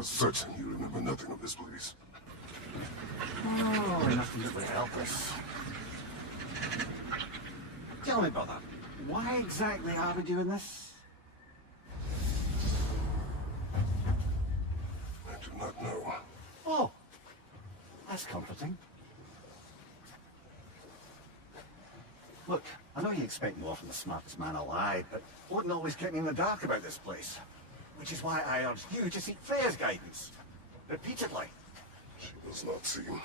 are certain you remember nothing of this place. Oh, nothing that would help us. Tell me, brother, why exactly are we doing this? I do not know. Oh, that's comforting. Look, I know you expect more from the smartest man alive, but Odin always kept me in the dark about this place. Which is why I urged you to seek Freya's guidance. Repeatedly. She does not seem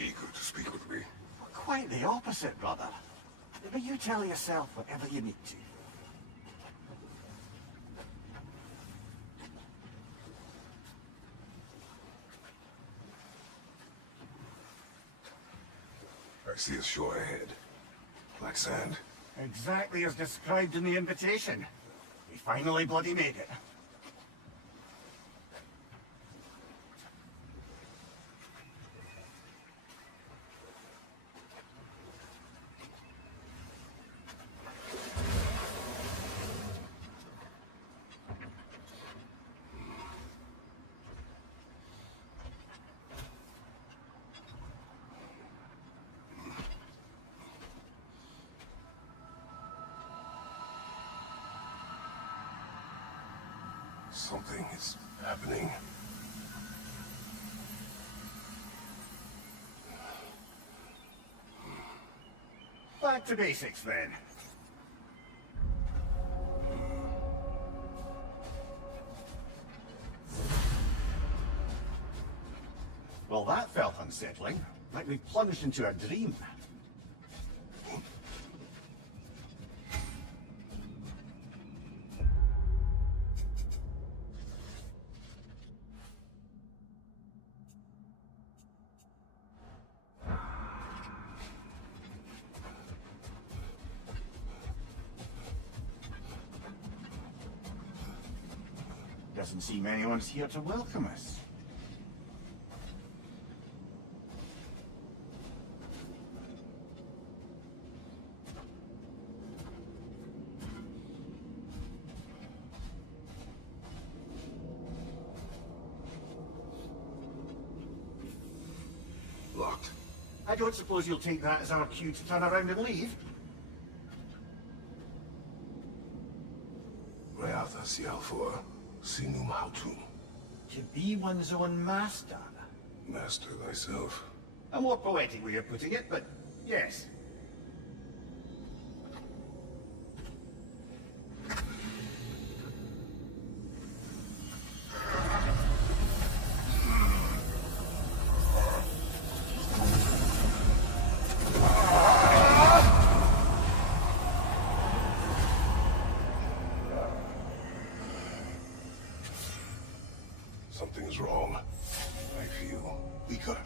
eager to speak with me. Well, quite the opposite, brother. But you tell yourself whatever you need to. I see a shore ahead. Black sand. Exactly as described in the invitation. We finally bloody made it. Something is happening. Back to basics, then. Well, that felt unsettling. Like we plunged into a dream. Doesn't seem anyone's here to welcome us. Locked. I don't suppose you'll take that as our cue to turn around and leave? Reatha Sialfor, Sinum Hautum. To be one's own master. Master thyself. A more poetic way of putting it, but yes. Something is wrong. I feel weaker.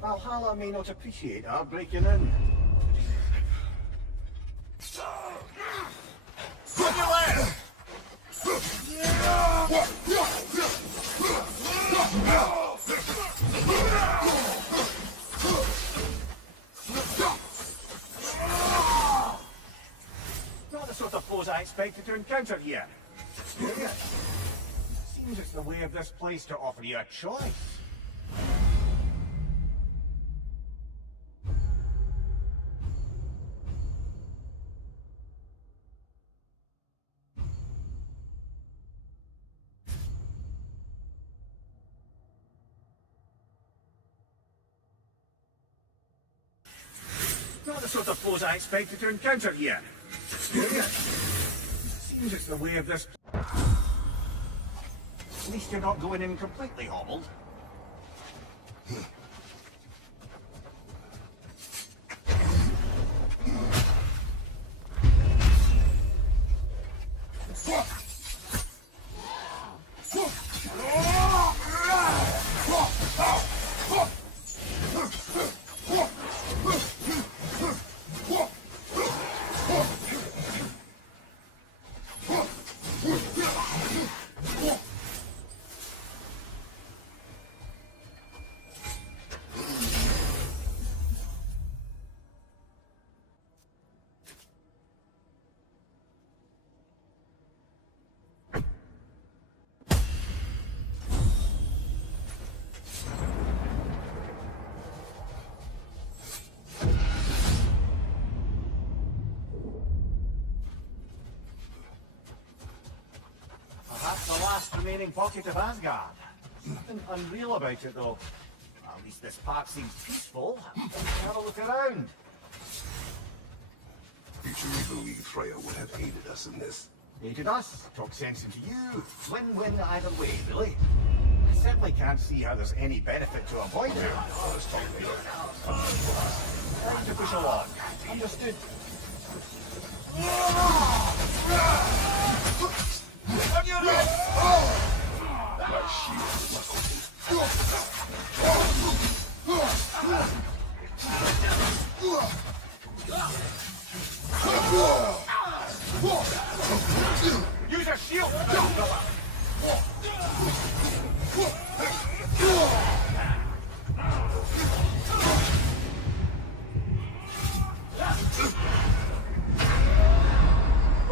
Valhalla may not appreciate our breaking in. Put your left! Not the sort of foes I expected to encounter here. Curious. Seems it's the way of this place to offer you a choice. Not the sort of foes I expected to encounter here. Curious. Seems it's the way of this. At least you're not going in completely hobbled. remaining pocket of Asgard. Nothing unreal about it, though. At least this part seems peaceful. Have a look around. Did you believe Freya would have aided us in this? Aided us, talk sense into you. Win-win either way, really. I certainly can't see how there's any benefit to avoid it. Time to push along. Understood. On your left! My shield Use a shield!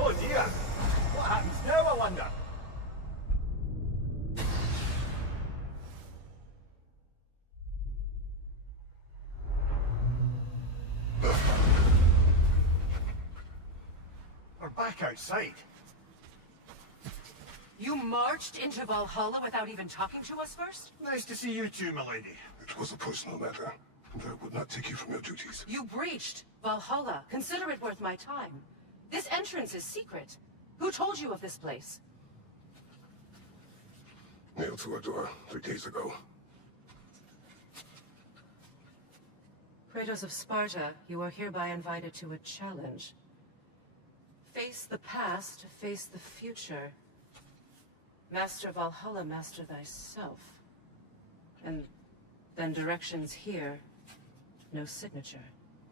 Oh dear! What happens now, I wonder? We're back outside. You marched into Valhalla without even talking to us first? Nice to see you too, milady. It was a personal matter, and I would not take you from your duties. You breached Valhalla. Consider it worth my time. This entrance is secret. Who told you of this place? Nailed to our door 3 days ago. Kratos of Sparta, you are hereby invited to a challenge. Face the past, face the future. Master Valhalla, master thyself. And then directions here, no signature.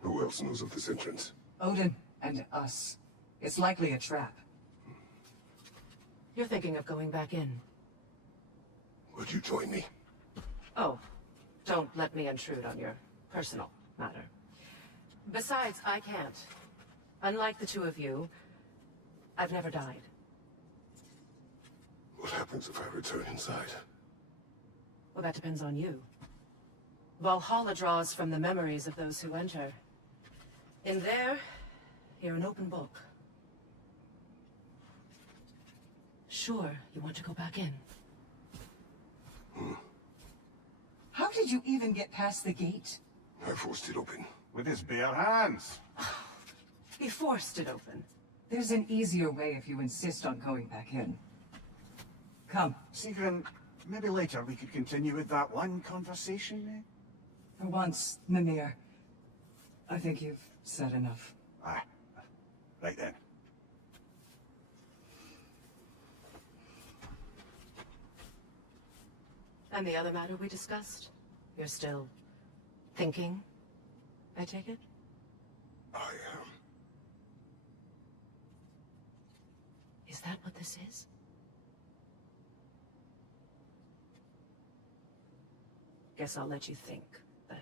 Who else knows of this entrance? Odin and us. It's likely a trap. You're thinking of going back in. Would you join me? Oh, don't let me intrude on your personal matter. Besides, I can't. Unlike the two of you, I've never died. What happens if I return inside? Well, that depends on you. Valhalla draws from the memories of those who enter. In there, you're an open book. Sure, you want to go back in. How did you even get past the gate? I forced it open. With his bare hands. He forced it open. There's an easier way if you insist on going back in. Come. Sigrun, maybe later we could continue with that one conversation, eh? For once, Mimir. I think you've said enough. Aye. Right then. And the other matter we discussed? You're still thinking, I take it? I am. Is that what this is? Guess I'll let you think, then.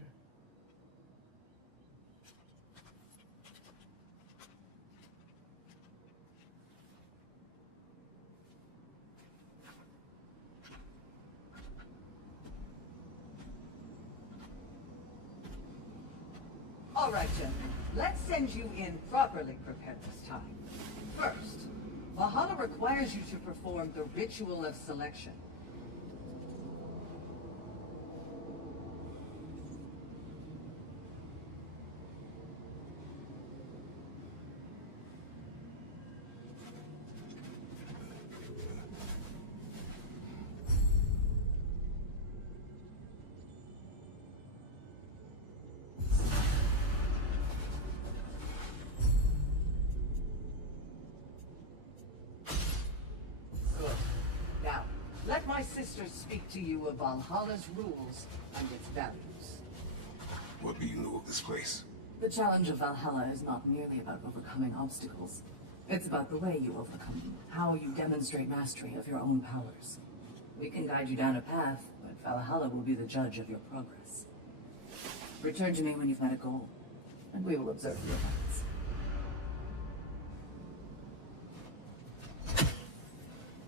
All right, gentlemen. Let's send you in properly prepared this time. First, Valhalla requires you to perform the ritual of selection. Let my sisters speak to you of Valhalla's rules and its values. What do you know of this place? The challenge of Valhalla is not merely about overcoming obstacles. It's about the way you overcome them, how you demonstrate mastery of your own powers. We can guide you down a path, but Valhalla will be the judge of your progress. Return to me when you've met a goal, and we will observe your efforts.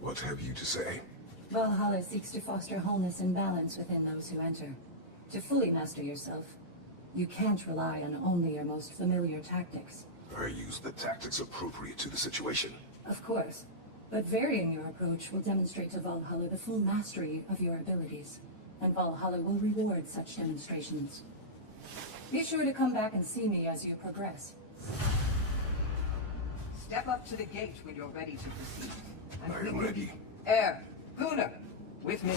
What have you to say? Valhalla seeks to foster wholeness and balance within those who enter. To fully master yourself, you can't rely on only your most familiar tactics. I use the tactics appropriate to the situation. Of course, But varying your approach will demonstrate to Valhalla the full mastery of your abilities, and Valhalla will reward such demonstrations. Be sure to come back and see me as you progress. Step up to the gate when you're ready to proceed. And I am ready. Air, Gunnar, with me.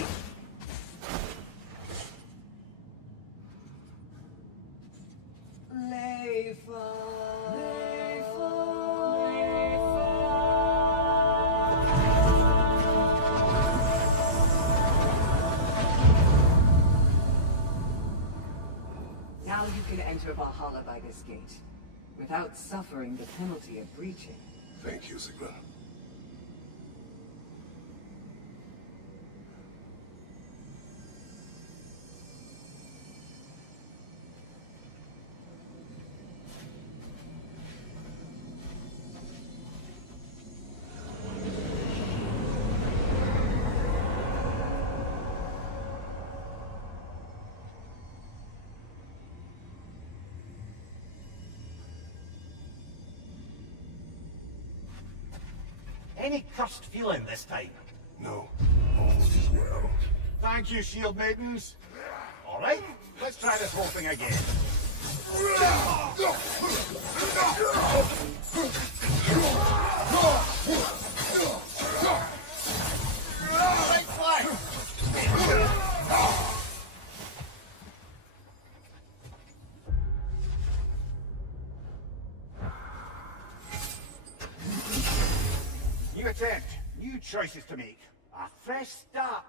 Now you can enter Valhalla by this gate, without suffering the penalty of breaching. Thank you, Sigrun. Any cursed feeling this time? No, all is well. Thank you, shield maidens. All right, let's try this whole thing again. Right flag! New attempt, new choices to make. A fresh start.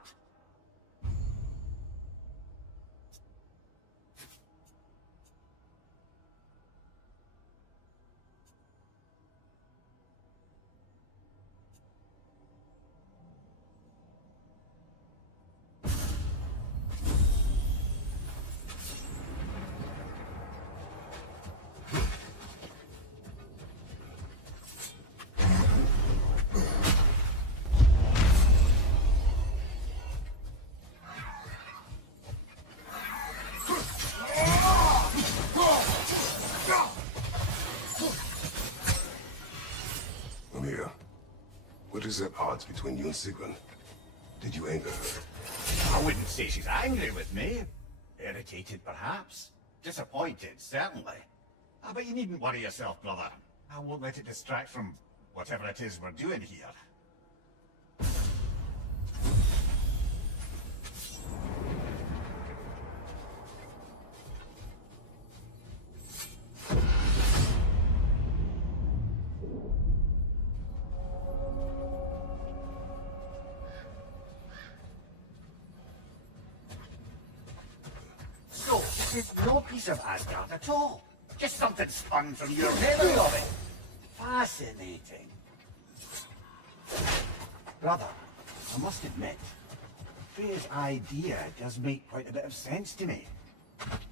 Mimir, what is at odds between you and Sigrun? Did you anger her? I wouldn't say she's angry with me. Irritated, perhaps. Disappointed, certainly. But you needn't worry yourself, brother. I won't let it distract from whatever it is we're doing here. So, this is no piece of Asgard at all. Just something spun from your memory of it. Fascinating. Brother, I must admit, Freya's idea does make quite a bit of sense to me.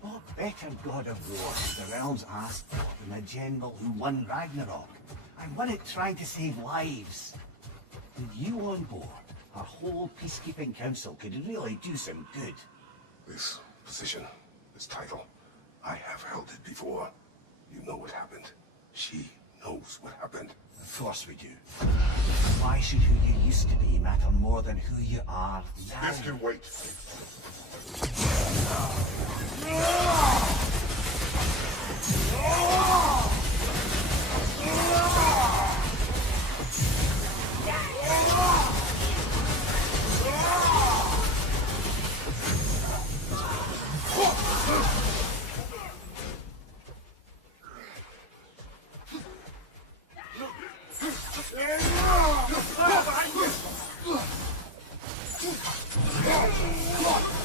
What better god of war did the realms ask for than a general who won Ragnarok, and won it trying to save lives? With you on board, our whole peacekeeping council could really do some good. This position, this title, I have held it before. You know what happened. She knows what happened. Of course we do. Why should who you used to be matter more than who you are now? This can wait. Come on!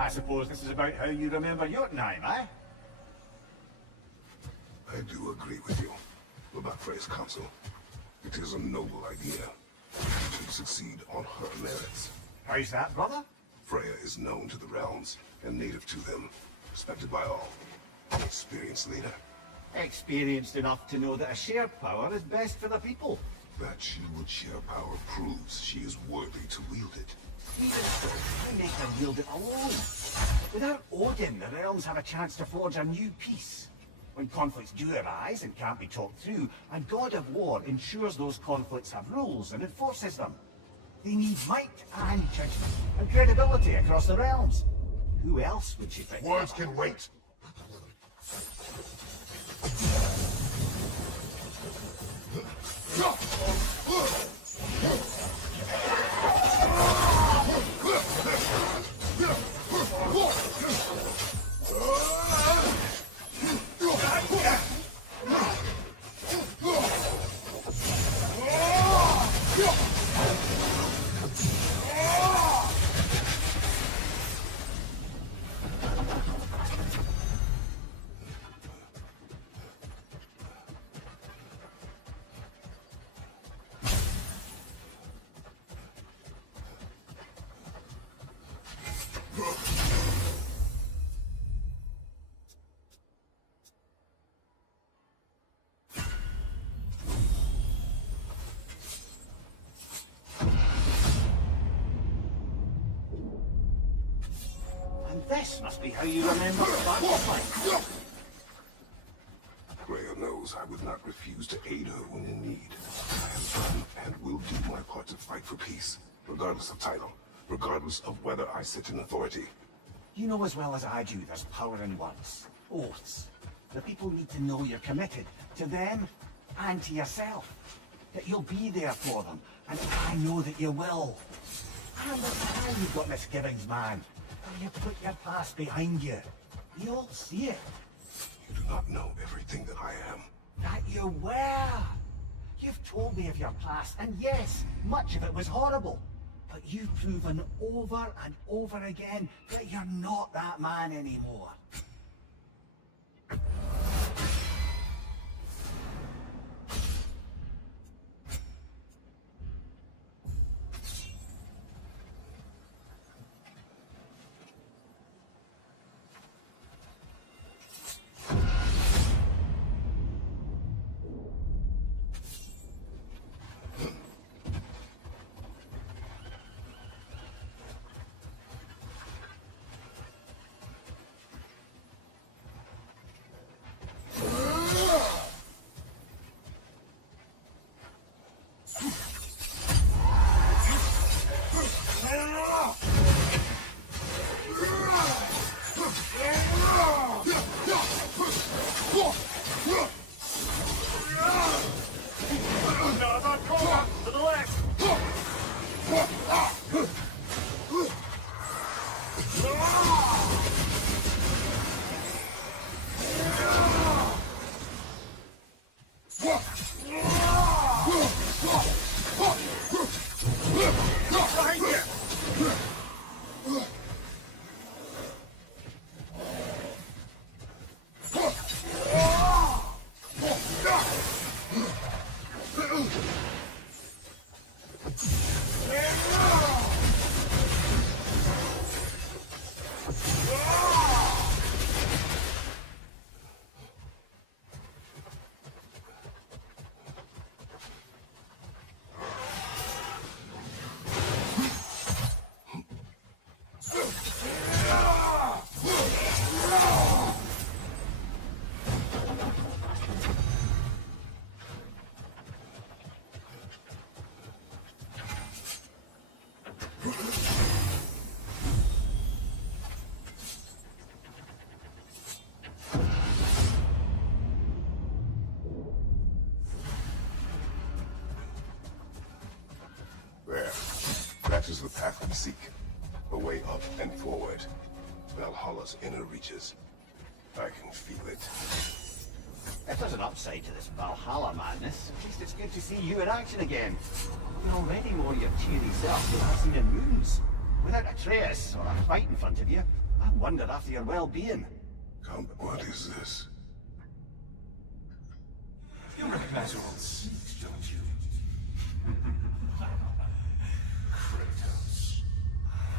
I suppose this is about how you remember Jotunheim, eh? I do agree with you about Freya's counsel. It is a noble idea. She should succeed on her merits. How's that, brother? Freya is known to the realms and native to them, respected by all. An experienced leader. Experienced enough to know that a shared power is best for the people. That she would share power proves she is worthy to wield it. Even so, we make her wield it alone. Without Odin, the realms have a chance to forge a new peace. When conflicts do arise and can't be talked through, a god of war ensures those conflicts have rules and enforces them. They need might and judgment and credibility across the realms. Who else would you think? Words can wait. This must be how you remember the battle fight. Freya knows I would not refuse to aid her when in need. I have done and will do my part to fight for peace, regardless of title, regardless of whether I sit in authority. You know as well as I do there's power in words, oaths. The people need to know you're committed to them and to yourself. That you'll be there for them, and I know that you will. I understand you've got misgivings, man. You put your past behind you. We all see it. You do not know everything that I am. That you were. You've told me of your past, and yes, much of it was horrible. But you've proven over and over again that you're not that man anymore. That is the path we seek. A way up and forward. Valhalla's inner reaches. I can feel it. If there's an upside to this Valhalla madness, at least it's good to see you in action again. You're already more your cheery self than I've seen in moons. Without Atreus or a fight in front of you, I wonder after your well-being. What is this? You recognize your old sneaks, don't you? Kratos.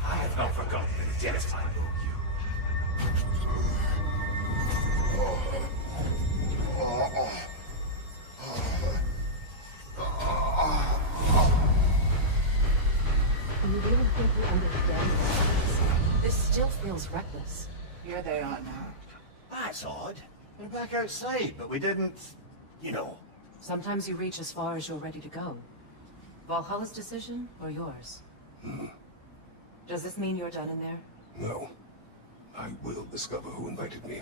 I have not forgotten the debt I owe you. You really think you understand? This still feels reckless. Here they are now. That's odd. We're back outside, but we didn't... you know. Sometimes you reach as far as you're ready to go. Valhalla's decision, or yours? Does this mean you're done in there? No. I will discover who invited me.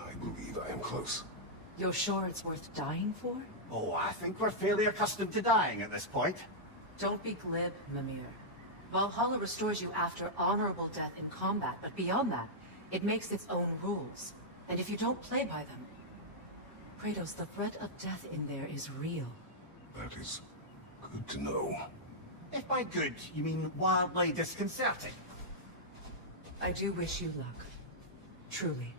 I believe I am close. You're sure it's worth dying for? Oh, I think we're fairly accustomed to dying at this point. Don't be glib, Mimir. Valhalla restores you after honorable death in combat, but beyond that, it makes its own rules. And if you don't play by them... Kratos, the threat of death in there is real. That is good to know. If by good, you mean wildly disconcerting. I do wish you luck. Truly.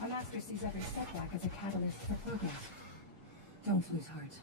Our master sees every setback as a catalyst for progress. Don't lose heart.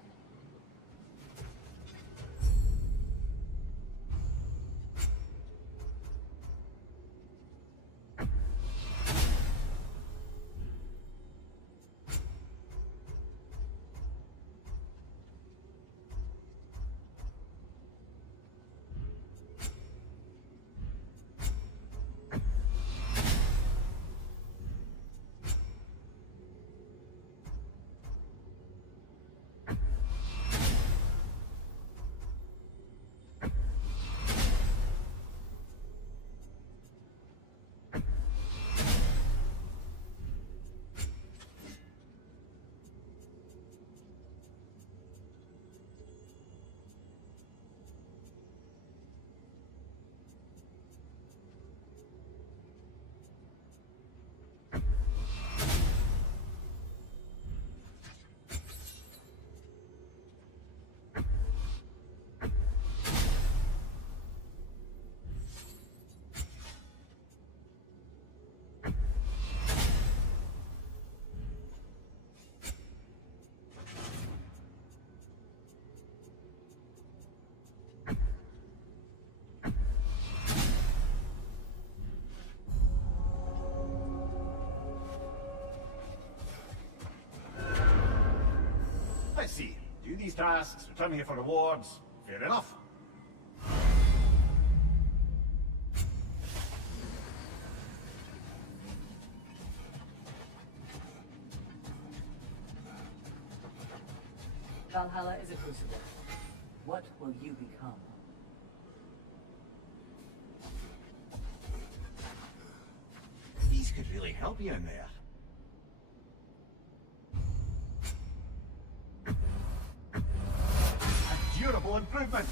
Let's see. Do these tasks, return here for rewards. Fair enough. Valhalla is a crucible. What will you become? These could really help you in there. A durable improvement.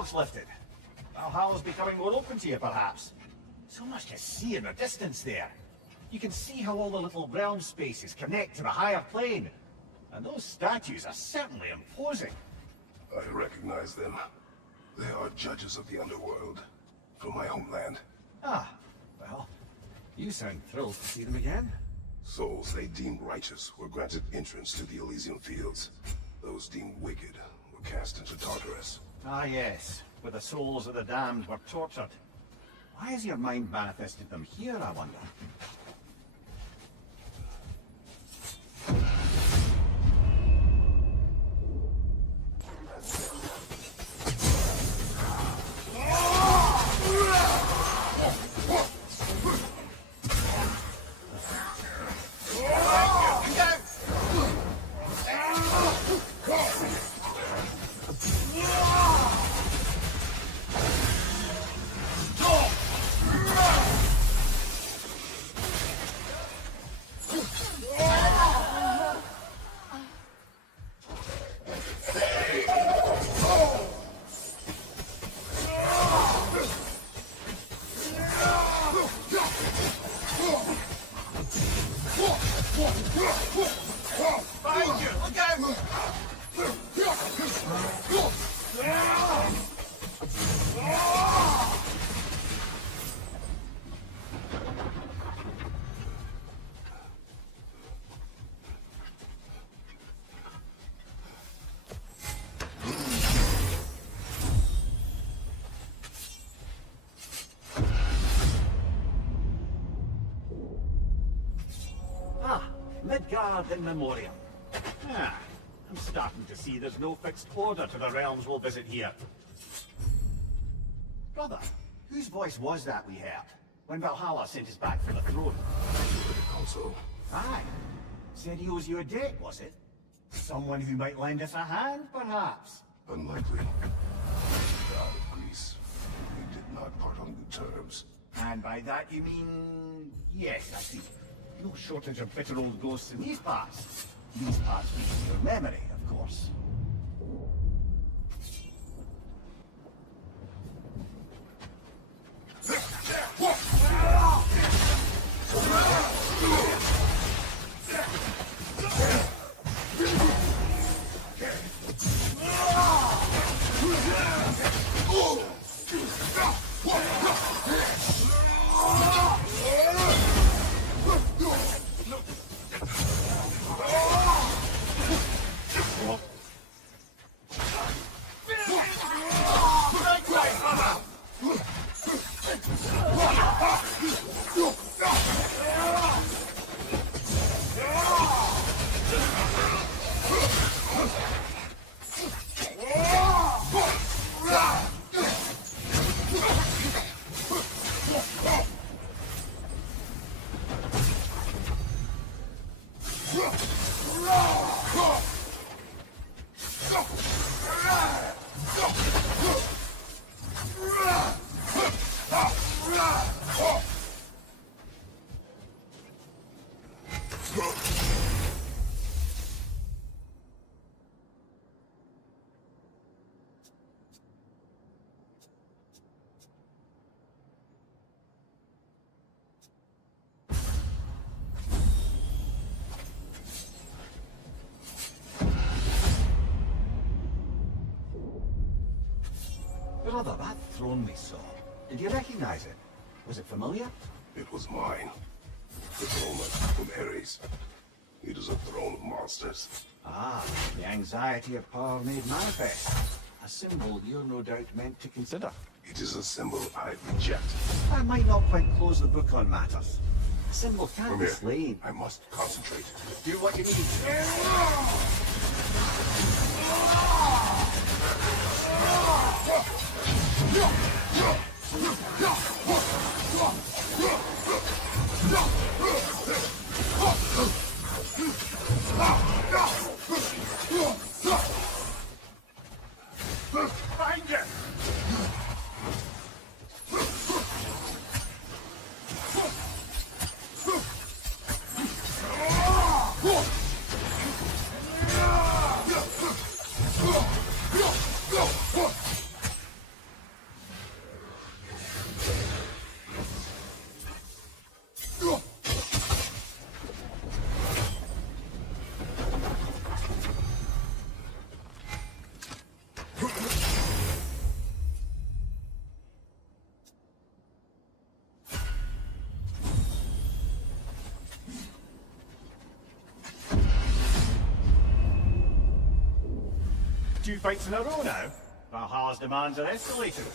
fog's lifted. Valhalla's becoming more open to you, perhaps. So much to see in the distance there. You can see how all the little realm spaces connect to the higher plane. And those statues are certainly imposing. I recognize them. They are judges of the underworld from my homeland. Ah, well, you sound thrilled to see them again. Souls they deemed righteous were granted entrance to the Elysian fields. Those deemed wicked were cast into Tartarus. Ah yes, where the souls of the damned were tortured. Why has your mind manifested them here, I wonder? Midgard in memoriam. Ah, I'm starting to see there's no fixed order to the realms we'll visit here. Brother, whose voice was that we heard when Valhalla sent us back for the throne? Also, Aye. Said he owes you a debt, was it? Someone who might lend us a hand, perhaps? unlikely. God of Greece, we did not part on good terms. And by that you mean... Yes, I see. No shortage of bitter old ghosts in these parts. These parts feature your memory, of course. Brother, that throne we saw, did you recognize it? Was it familiar? It was mine. The throne from Ares. It is a throne of monsters. Ah, the anxiety of power made manifest. A symbol you're no doubt meant to consider. It is a symbol I reject. I might not quite close the book on matters. A symbol can't be Mimir, slain. I must concentrate. Do what you need. Find it! 2 fights in a row now. Valhalla's demands are escalating.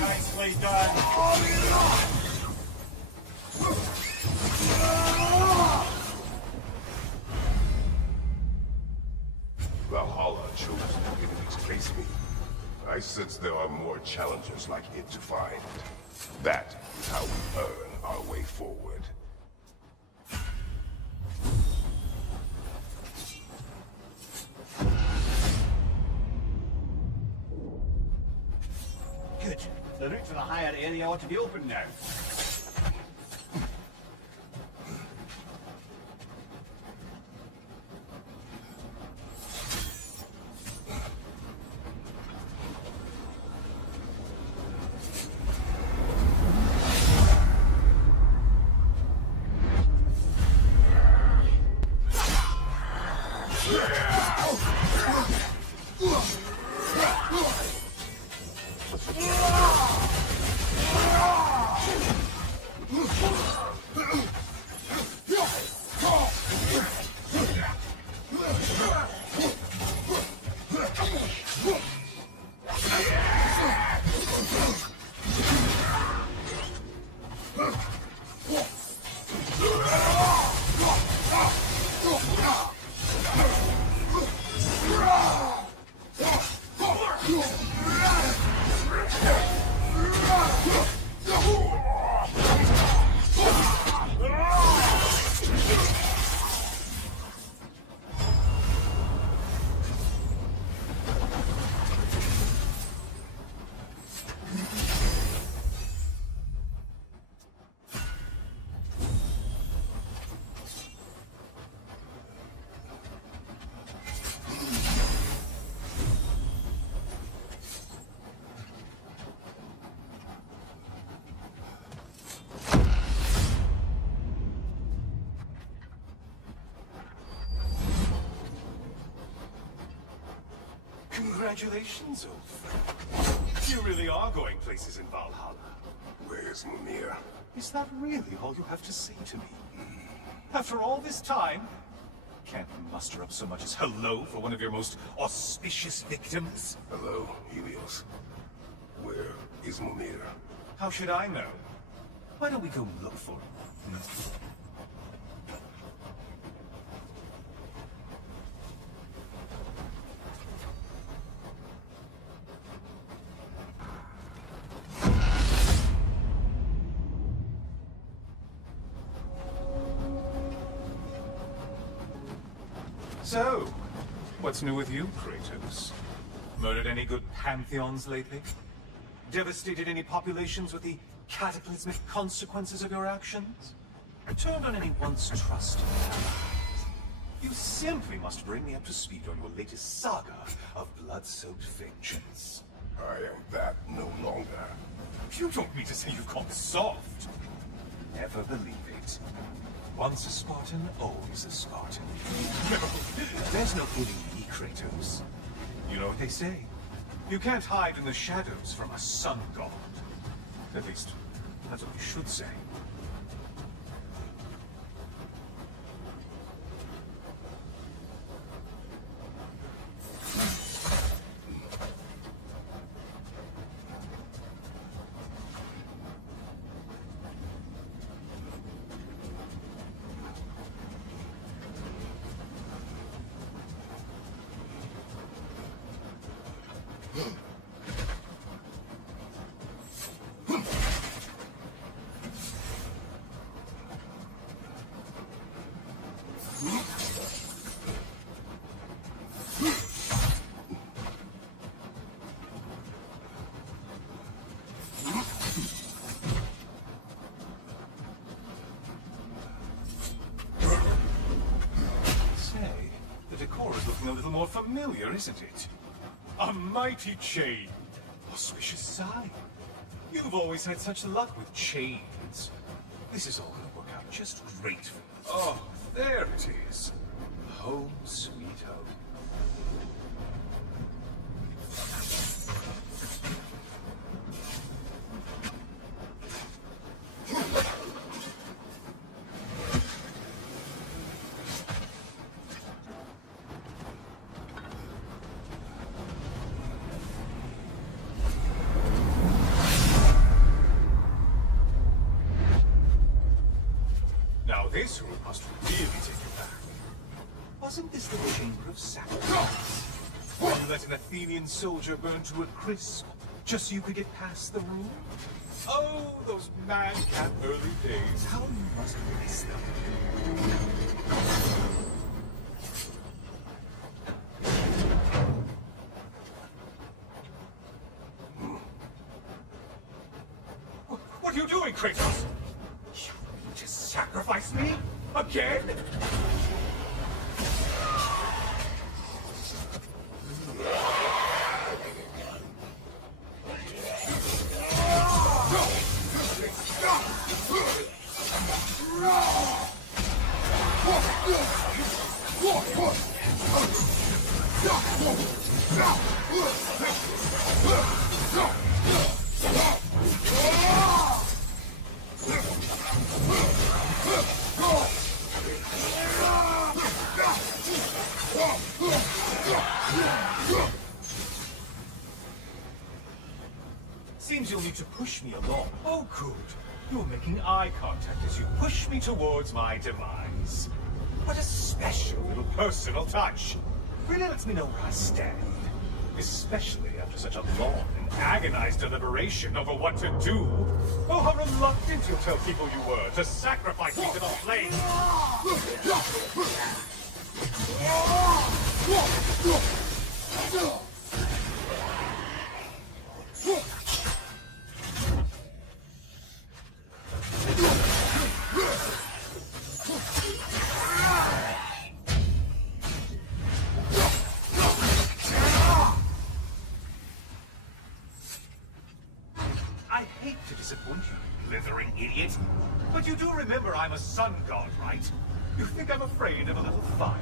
Nicely done. Valhalla chose the enemy to face me. I sense there are more challengers like it to find. That is how we earn our way forward. Good. The route to the higher area ought to be open now. Congratulations, old friend. You really are going places in Valhalla. Where's Mimir? Is that really all you have to say to me? After all this time, can't muster up so much as hello for one of your most auspicious victims? Hello, Helios. Where is Mimir? How should I know? Why don't we go look for him? So, what's new with you, Kratos? Murdered any good pantheons lately? Devastated any populations with the cataclysmic consequences of your actions? Turned on any once trusted allies? You simply must bring me up to speed on your latest saga of blood-soaked vengeance. I am that no longer. You don't mean to say you've gone soft? Never believe it. Once a Spartan, always a Spartan. No, there's no fooling me, Kratos. You know what they say? You can't hide in the shadows from a sun god. At least, that's what you should say. familiar, isn't it? A mighty chain. Auspicious sign. You've always had such luck with chains. This is all going to work out just great for you. Oh, there it is. Home sweet home. Now this room must really take you back. Wasn't this the Chamber of Sacrifice? Where you let an Athenian soldier burn to a crisp, just so you could get past the room? Oh, those madcap early days. How you must miss them. What are you doing, Kratos? You just sacrifice me? Again? Seems you'll need to push me along. Oh, good. You're making eye contact as you push me towards my demise. What a special little personal touch. Really lets me know where I stand. Especially after such a long and agonized deliberation over what to do. Oh, how reluctant you'll tell people you were to sacrifice me to the flames. I hate to disappoint you, blithering idiot. But you do remember I'm a sun god, right? You think I'm afraid of a little fire?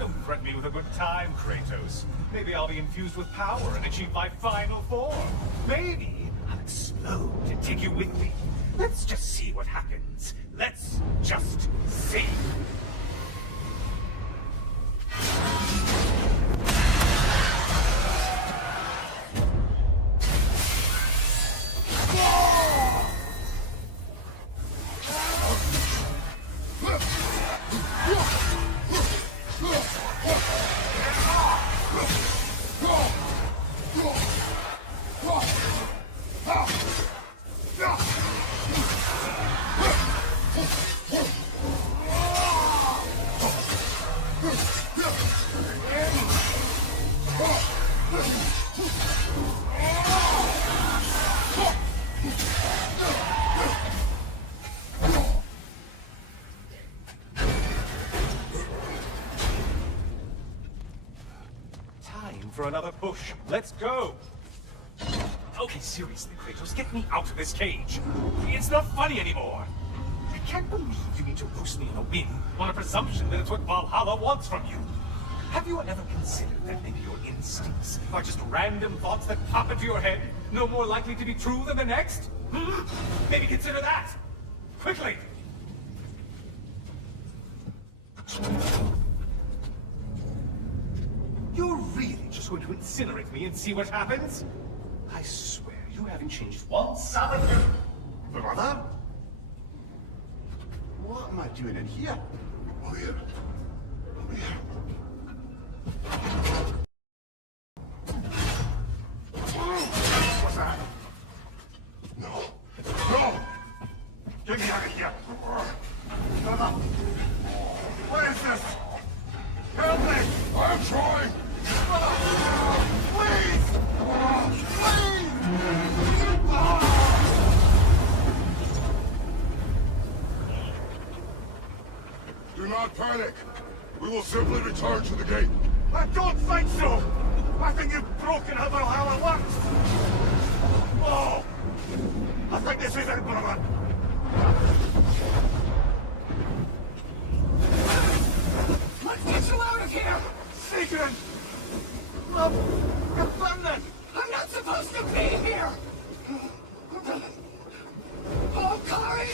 Don't threaten me with a good time, Kratos. Maybe I'll be infused with power and achieve my final form. Maybe I'll explode and take you with me. Let's just see what happens. Let's just see. For another push. Let's go! Okay, seriously, Kratos, get me out of this cage. It's not funny anymore. I can't believe you need to roast me in a win on a presumption that it's what Valhalla wants from you. Have you ever considered that maybe your instincts are just random thoughts that pop into your head, no more likely to be true than the next? Maybe consider that! Quickly! You're really just going to incinerate me and see what happens? I swear, you haven't changed one solid... Brother? What am I doing in here? Mimir. Mimir. What's that? No. No! Get me out of here! Brother! What is this? Help me! I'm trying! Please! Do not panic. We will simply return to the gate. I don't think so! I think you've broken how Valhalla works! Oh! I think this is it, brother! Let's get you out of here! Sigrun! Love! Gefangenen! I'm not supposed to be here! Oh, Kari,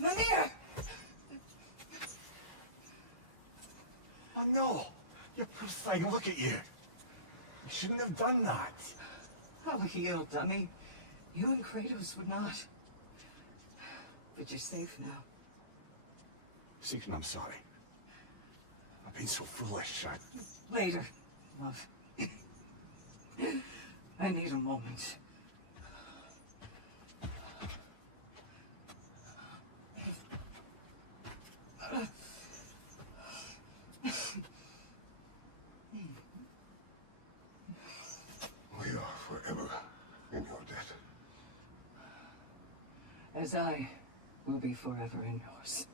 Mimir! Oh no! You poor thing, look at you! You shouldn't have done that! I'll heal, dummy. You and Kratos would not. But you're safe now. Sigrun, I'm sorry. I've been so foolish. Later, love. I need a moment. We are forever in your debt. As I will be forever in yours.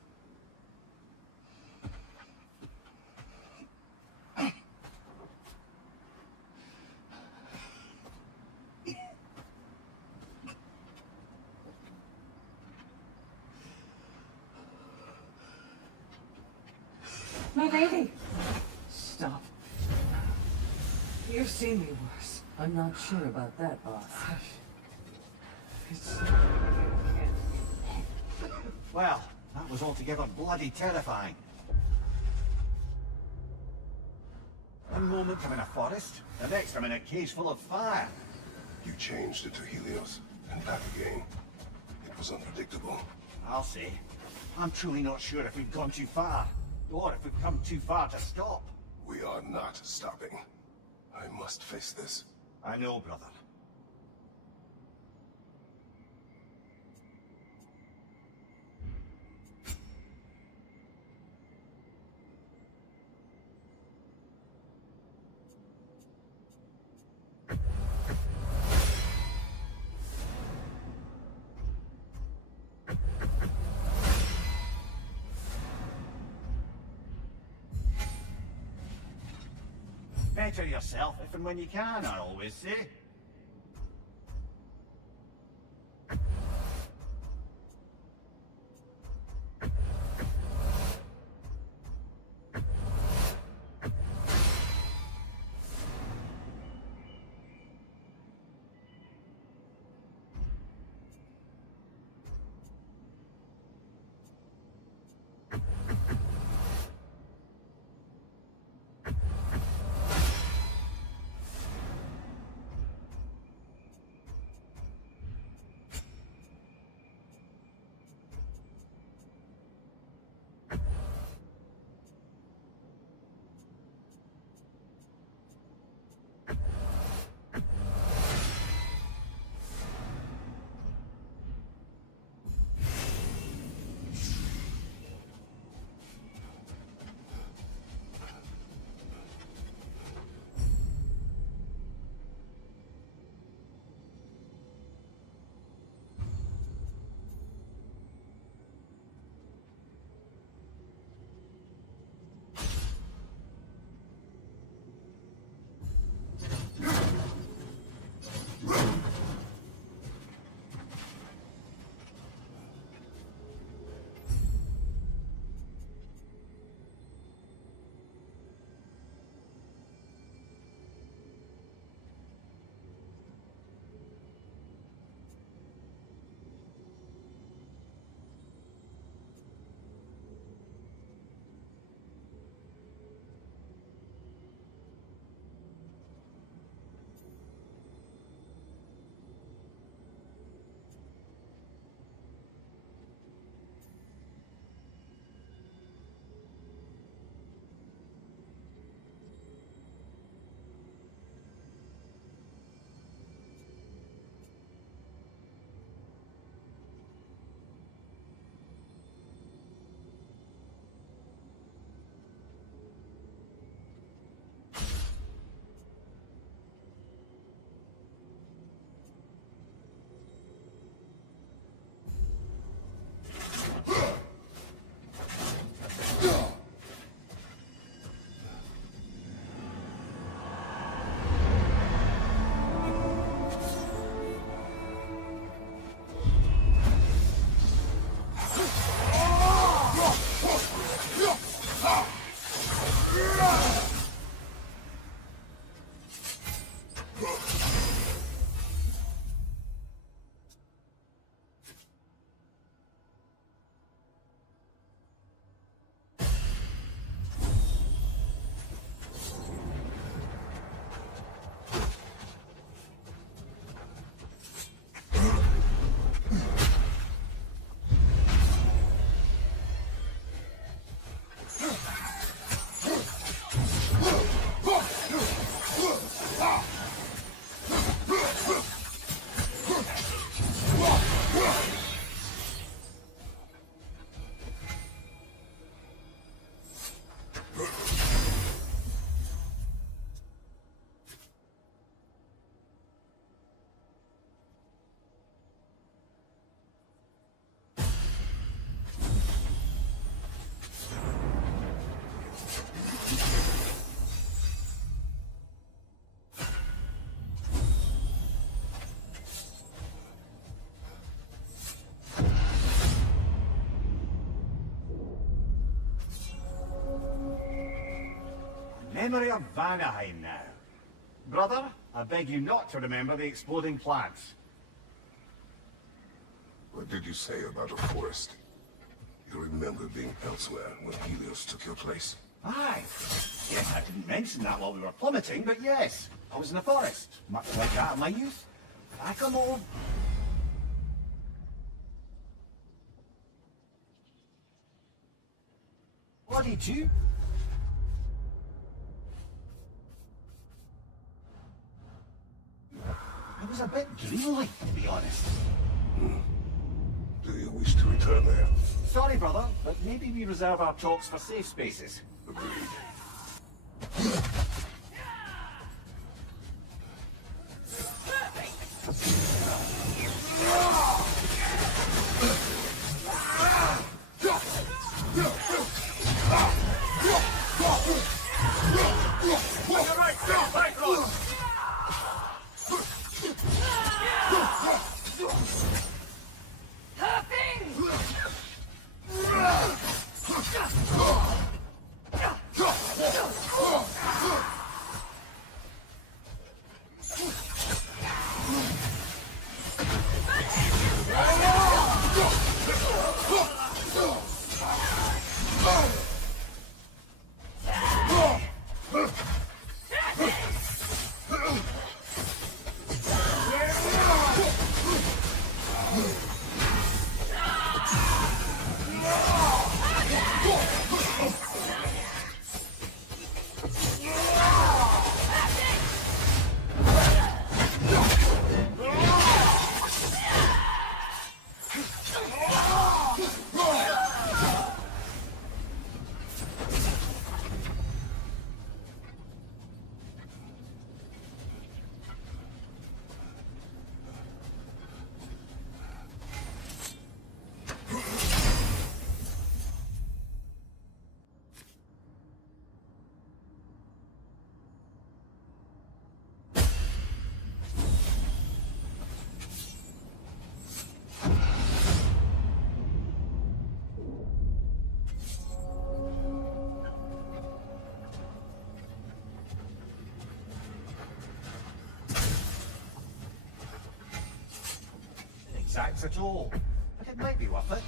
My lady! Stop. You've seen me worse. I'm not sure about that, boss. It's... Well, that was altogether bloody terrifying. One moment I'm in a forest, the next I'm in a cage full of fire. You changed into Helios, and back again. It was unpredictable. I'll say. I'm truly not sure if we've gone too far, or if we've come too far to stop. We are not stopping. I must face this. I know, brother. Better yourself if and when you can, I always say. memory of Vanaheim now. Brother, I beg you not to remember the exploding plants. What did you say about a forest? You remember being elsewhere when Helios took your place? Aye. Yes, I didn't mention that while we were plummeting, but yes. I was in the forest, much like that in my youth. Back on old... What did you? I was a bit dreamlike, to be honest. Do you wish to return there? Sorry, brother, but maybe we reserve our talks for safe spaces. Agreed. Exacts at all, but it might be worth it.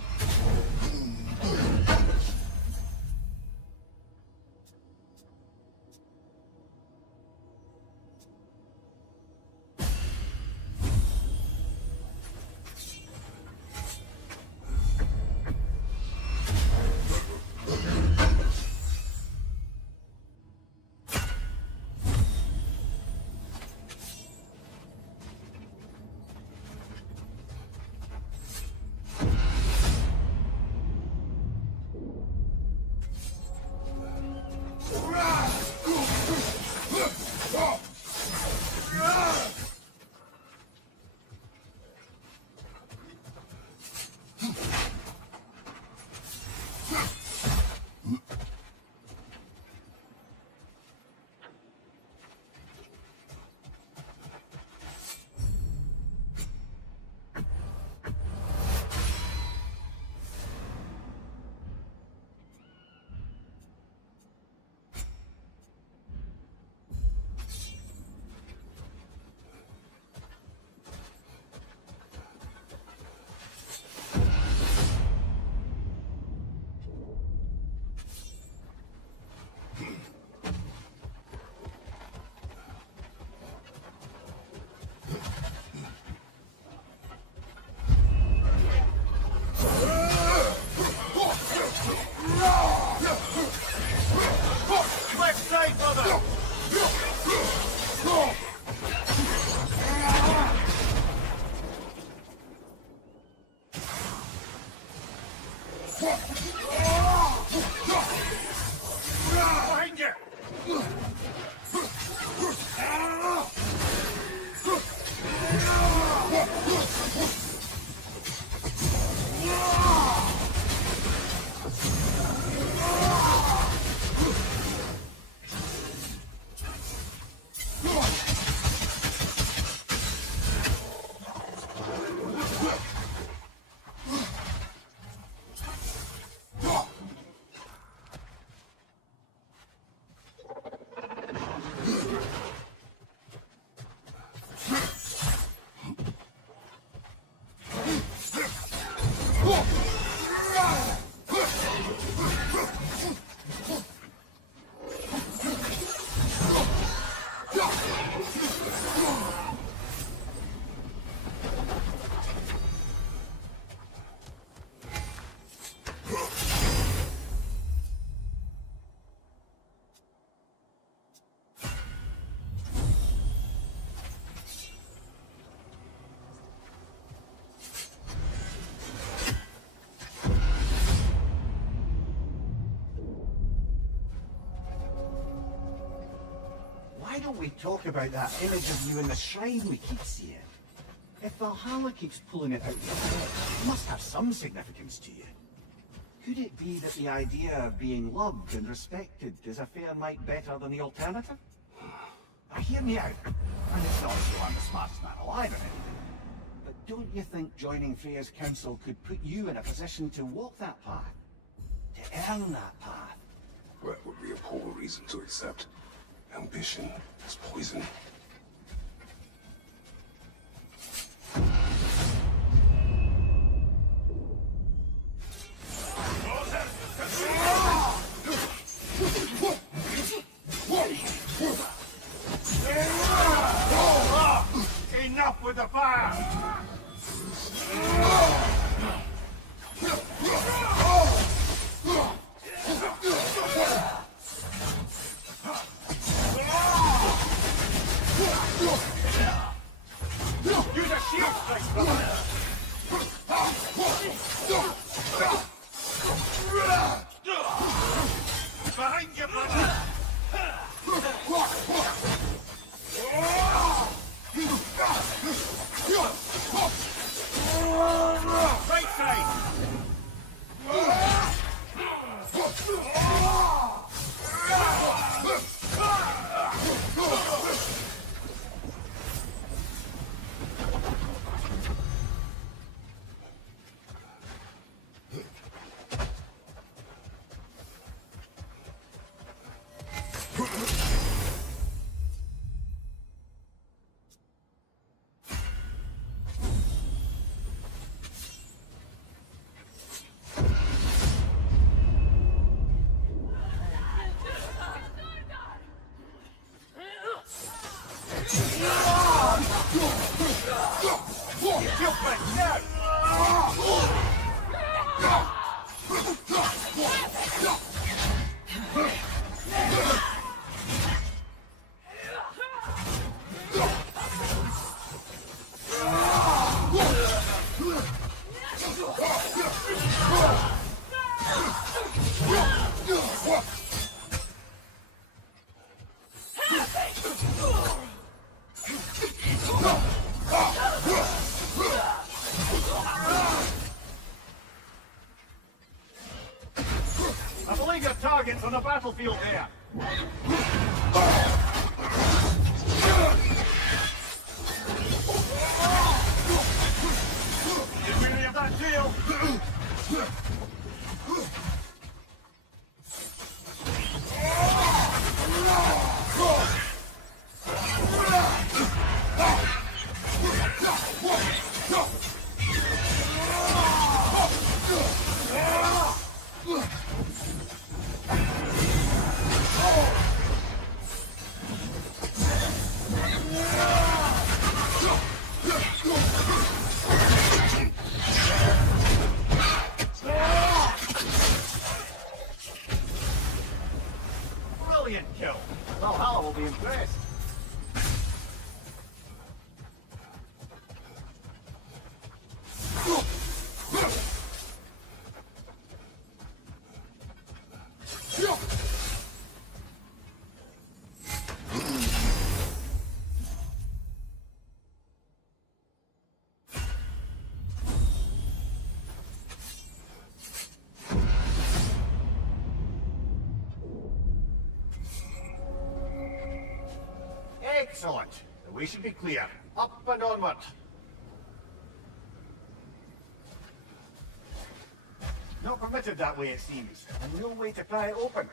don't we talk about that image of you in the shrine we keep seeing? If Valhalla keeps pulling it out of your head, it must have some significance to you. Could it be that the idea of being loved and respected is a fair mite better than the alternative? Now hear me out, and it's not as though I'm the smartest man alive or anything, but don't you think joining Freya's council could put you in a position to walk that path? To earn that path? That would be a poor reason to accept. Ambition is poison. Enough with the fire! Use a shield strike, brother! Behind you, brother! Right side! I believe your target's on the battlefield here. Get rid of that deal. Brilliant kill. Valhalla will be impressed. Excellent. The way should be clear. Up and onward. Not permitted that way, it seems. And no way to pry it open.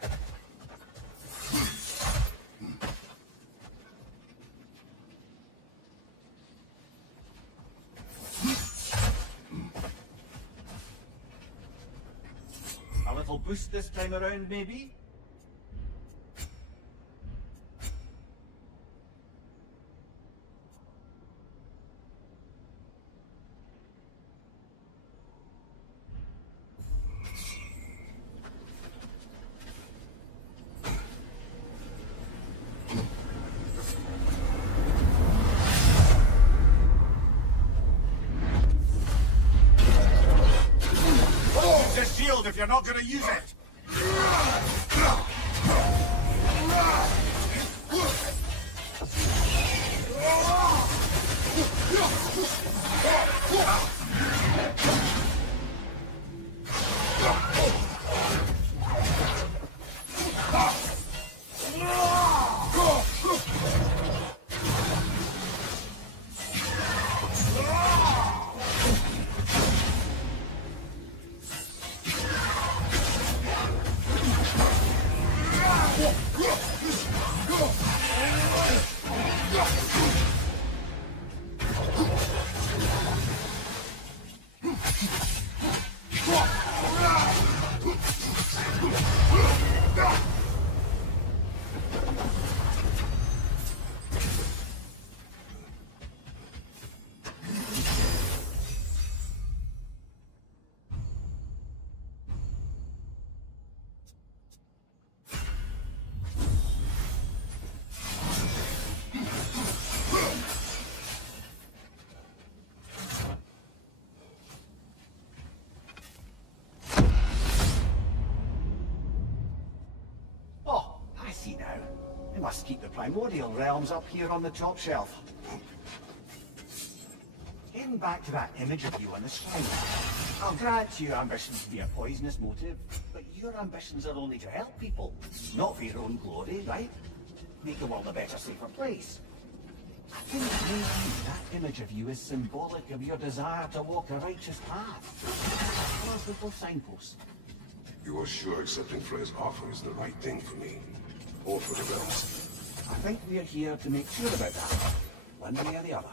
A little boost this time around, maybe? If you're not going to use it. Must keep the primordial realms up here on the top shelf. Getting back to that image of you on the shrine, I'll grant your ambitions to be a poisonous motive, but your ambitions are only to help people, not for your own glory, right? Make the world a better, safer place. I think maybe that image of you is symbolic of your desire to walk a righteous path. Those little signposts. You are sure accepting Freya's offer is the right thing for me? Or for the realms? I think we're here to make sure about that, one way or the other.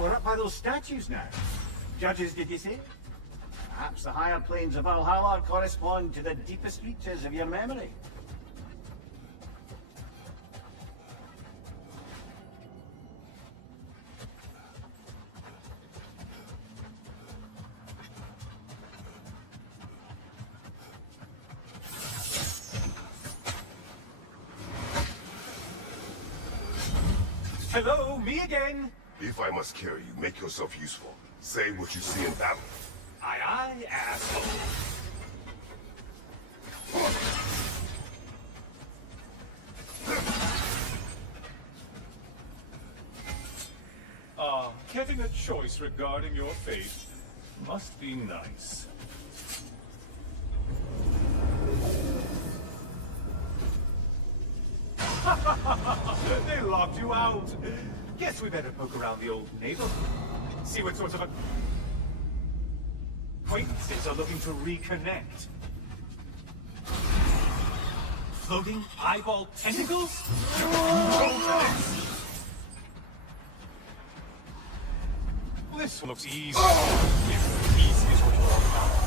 We're up by those statues now. Judges, did you say? Perhaps the higher planes of Valhalla correspond to the deepest reaches of your memory. Hello, me again! If I must carry you, make yourself useful. Say what you see in battle. Aye, aye, asshole. Getting a choice regarding your fate must be nice. They locked you out. Guess we better poke around the old neighborhood. See what sorts of acquaintances are looking to reconnect. Floating eyeball tentacles? This one looks easy. If easy is what you're all about.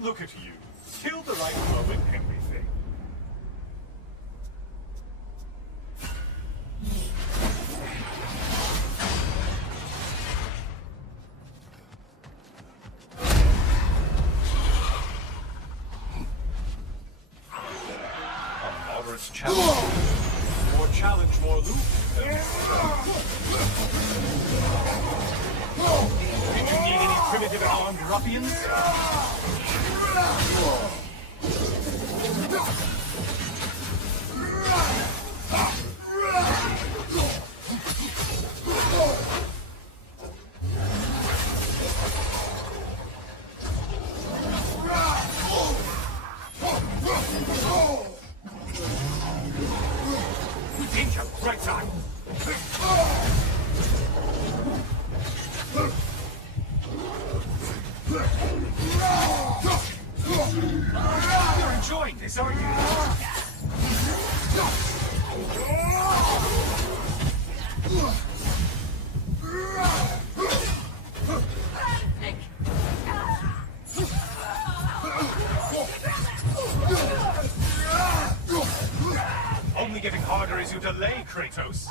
Look at you. Killed the right moment, everything. A moderate challenge. More challenge, more loot. Did you need ruffians! Danger, right side! You're enjoying this, aren't you? Only getting harder as you delay, Kratos.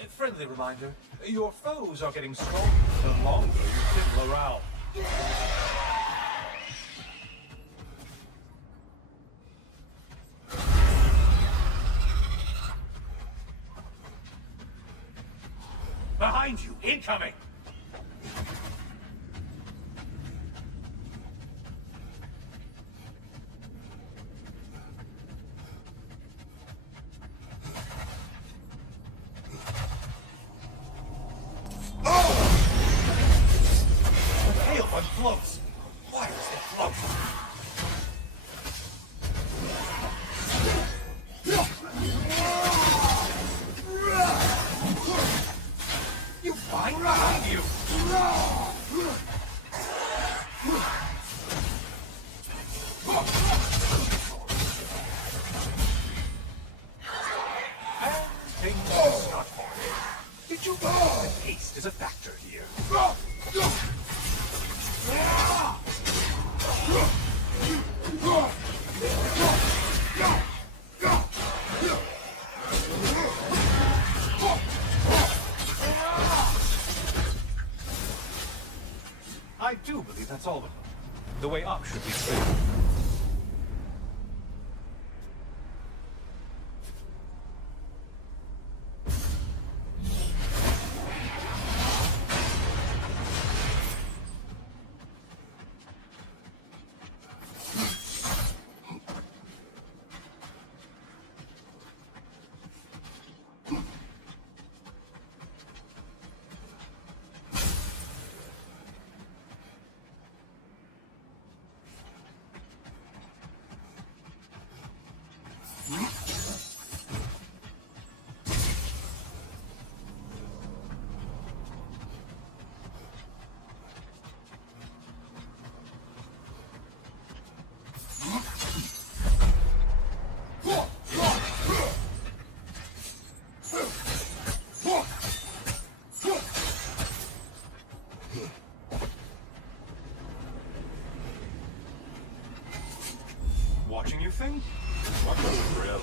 A friendly reminder, your foes are getting stronger the longer you fiddle around. Behind you, incoming! Floats. Why does it float? You find behind you. And things start falling. Did you know that haste is a factor here? I do believe that's all of them. The way up should be clear. Watching you think? What was the thrill?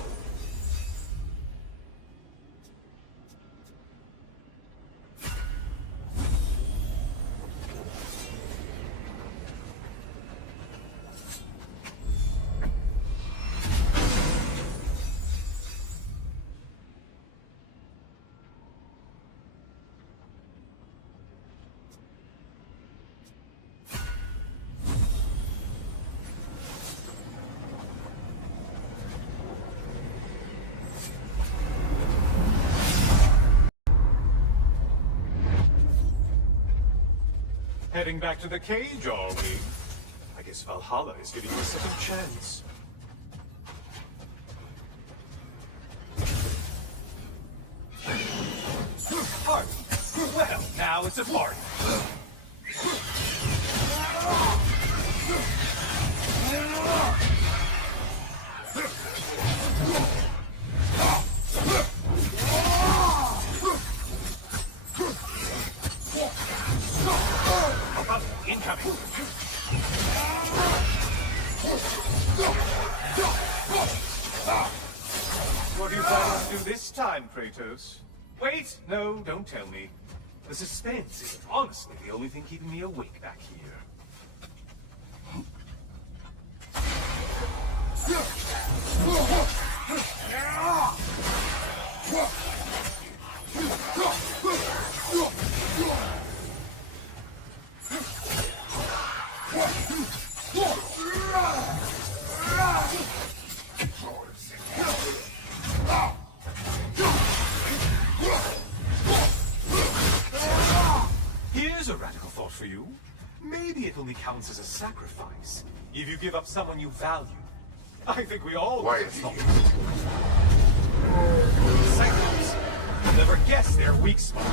Heading back to the cage, are we? I guess Valhalla is giving you a second chance. Party. Well, now it's a party. Incoming. What are you planning to do this time, Kratos? Wait, no, don't tell me. The suspense is honestly the only thing keeping me awake back here. Here's a radical thought for you. Maybe it only counts as a sacrifice if you give up someone you value. I think we all Why it's not. Cyclops. You'll never guess their weak spot.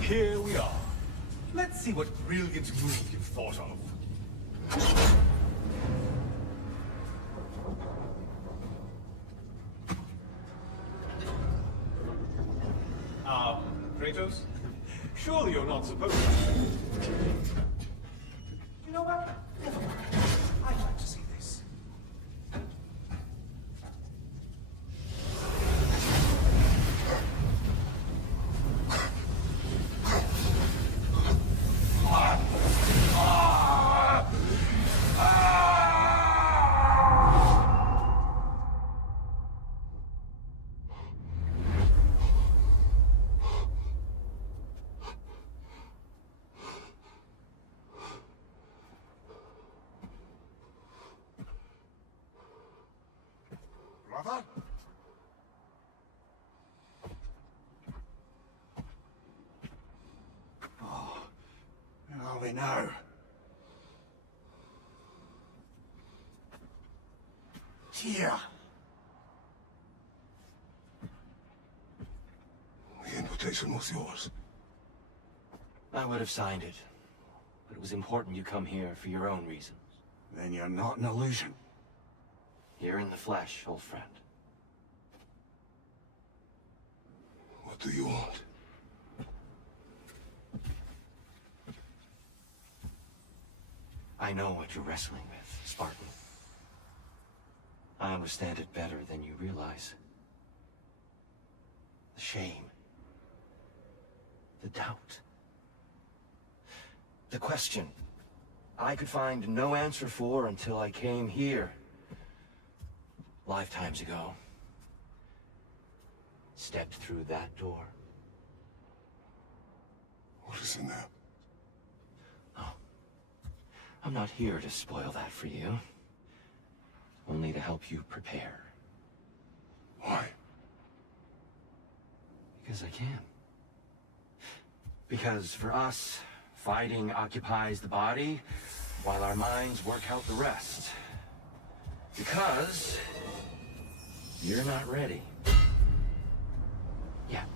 Here we are. Let's see what brilliant move you've thought of. Kratos? Surely you're not supposed to. You know what? I'd like to see this. Brother? Oh, where are we now? Here. The invitation was yours. I would have signed it, but it was important you come here for your own reasons. Then you're not an illusion. Here in the flesh, old friend. What do you want? I know what you're wrestling with, Spartan. I understand it better than you realize. The shame. The doubt. The question I could find no answer for until I came here. Lifetimes ago. Stepped through that door. What is in there? Oh. I'm not here to spoil that for you. Only to help you prepare. Why? Because I can. Because for us, fighting occupies the body, while our minds work out the rest. Because you're not ready. Yet.